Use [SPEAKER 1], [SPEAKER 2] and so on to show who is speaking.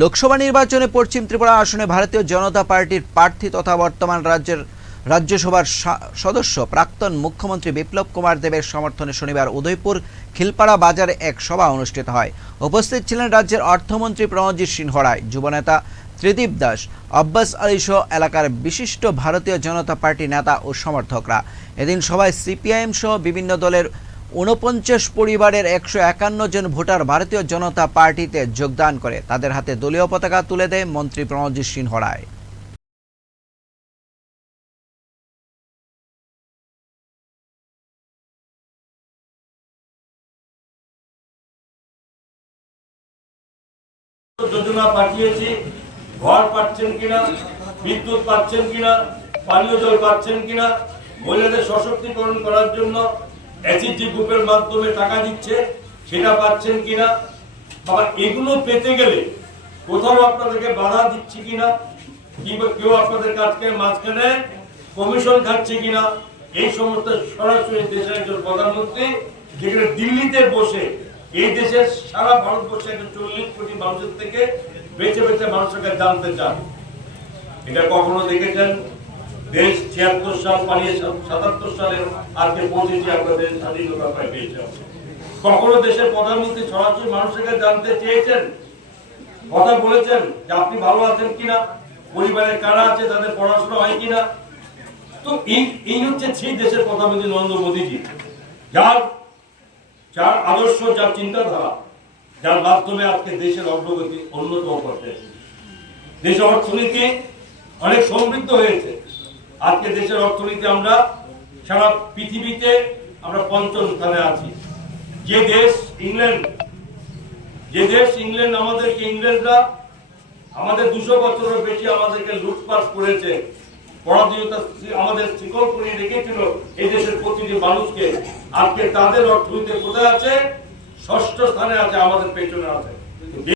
[SPEAKER 1] লোকসভা নির্বাচনে পশ্চিম ত্রিপুরা আসনে ভারতীয় জনতা পার্টির প্রার্থী তথা বর্তমান রাজ্যের রাজ্যসভার সদস্য প্রাক্তন মুখ্যমন্ত্রী বিপ্লব কুমার দেবের সমর্থনে শনিবার উদয়পুর খিলপাড়া বাজারে এক সভা অনুষ্ঠিত হয়। উপস্থিত ছিলেন রাজ্যের অর্থমন্ত্রী প্রণজিৎ সিংহ রায়, যুবনেতা ত্রিদীপ দাস, আব্বাস আলী সহ এলাকার বিশিষ্ট ভারতীয় জনতা পার্টি নেতা ও সমর্থকরা। এদিন সভায় সিপিআইএম সহ বিভিন্ন দলের ঊনপঞ্চাশ পরিবারের একশো একান্ন জন ভোটার ভারতীয় জনতা পার্টিতে যোগদান করে তাদের হাতে দলীয় পতাকা তুলে দেয় মন্ত্রী প্রণজিৎ সিংহ রায়।
[SPEAKER 2] যোজনা পাঠিয়েছি, ঘর পাচ্ছেন কিনা, বিদ্যুৎ পাচ্ছেন কিনা, পানীয় জল পাচ্ছেন কিনা, মহিলাদের সশক্তিকরণ করার জন্য এসিজি গ্রুপের মাধ্যমে টাকা দিচ্ছে, সেটা পাচ্ছেন কিনা? আবার এগুলো পেতে গেলে কোথাও আপনাদেরকে বাধা দিচ্ছি কিনা? কিংবা কেউ আপনাদের কাছকে মাঝখানে কমিশন খাচ্ছে কিনা? এই সমস্ত সরাসরি দেশের একজন প্রধানমন্ত্রী যেখানে দিল্লিতে বসে, এই দেশের সারা ভারতবর্ষে একজন চল্লিশ কোটি মানুষের থেকে বেছে বেছে মানুষকে জানতে চান। এটা কখনো দেখেছেন? দেশ ছিয়াত্তর সাল পালিয়ে সাতাত্তর সালে আজকে পৌঁছেছি আপনাদের স্বাধীনতা পাই পেয়েছে কখনো দেশের প্রধানমন্ত্রী সরাসরি মানুষের কাছে জানতে চেয়েছেন? কথা বলেছেন যে আপনি ভালো আছেন কিনা? পরিবারে কারা আছে? তাদের পড়াশোনা হয় কিনা? তো এই হচ্ছে সেই দেশের প্রধানমন্ত্রী নরেন্দ্র মোদীজি। যার যার আদর্শ, যার চিন্তাধারা, যার মাধ্যমে আজকে দেশের অগ্রগতি অন্যতম করতে দেশের অর্থনীতি অনেক সমৃদ্ধ হয়েছে। আজকে দেশের অর্থনীতি আমরা সারা পৃথিবীতে আমরা পঞ্চম স্থানে আছি। যে দেশ ইংল্যান্ড, যে দেশ ইংল্যান্ড আমাদেরকে ইংরেজরা আমাদের দুশো বছরের বেশি আমাদেরকে লুটপাট করেছে, পরাধীনতা আমাদের শিকল করিয়ে রেখেছিল এই দেশের প্রতিটি মানুষকে। আজকে তাদের অর্থনীতি কোথায় আছে? ষষ্ঠ স্থানে আছে, আমাদের পেছনে আছে।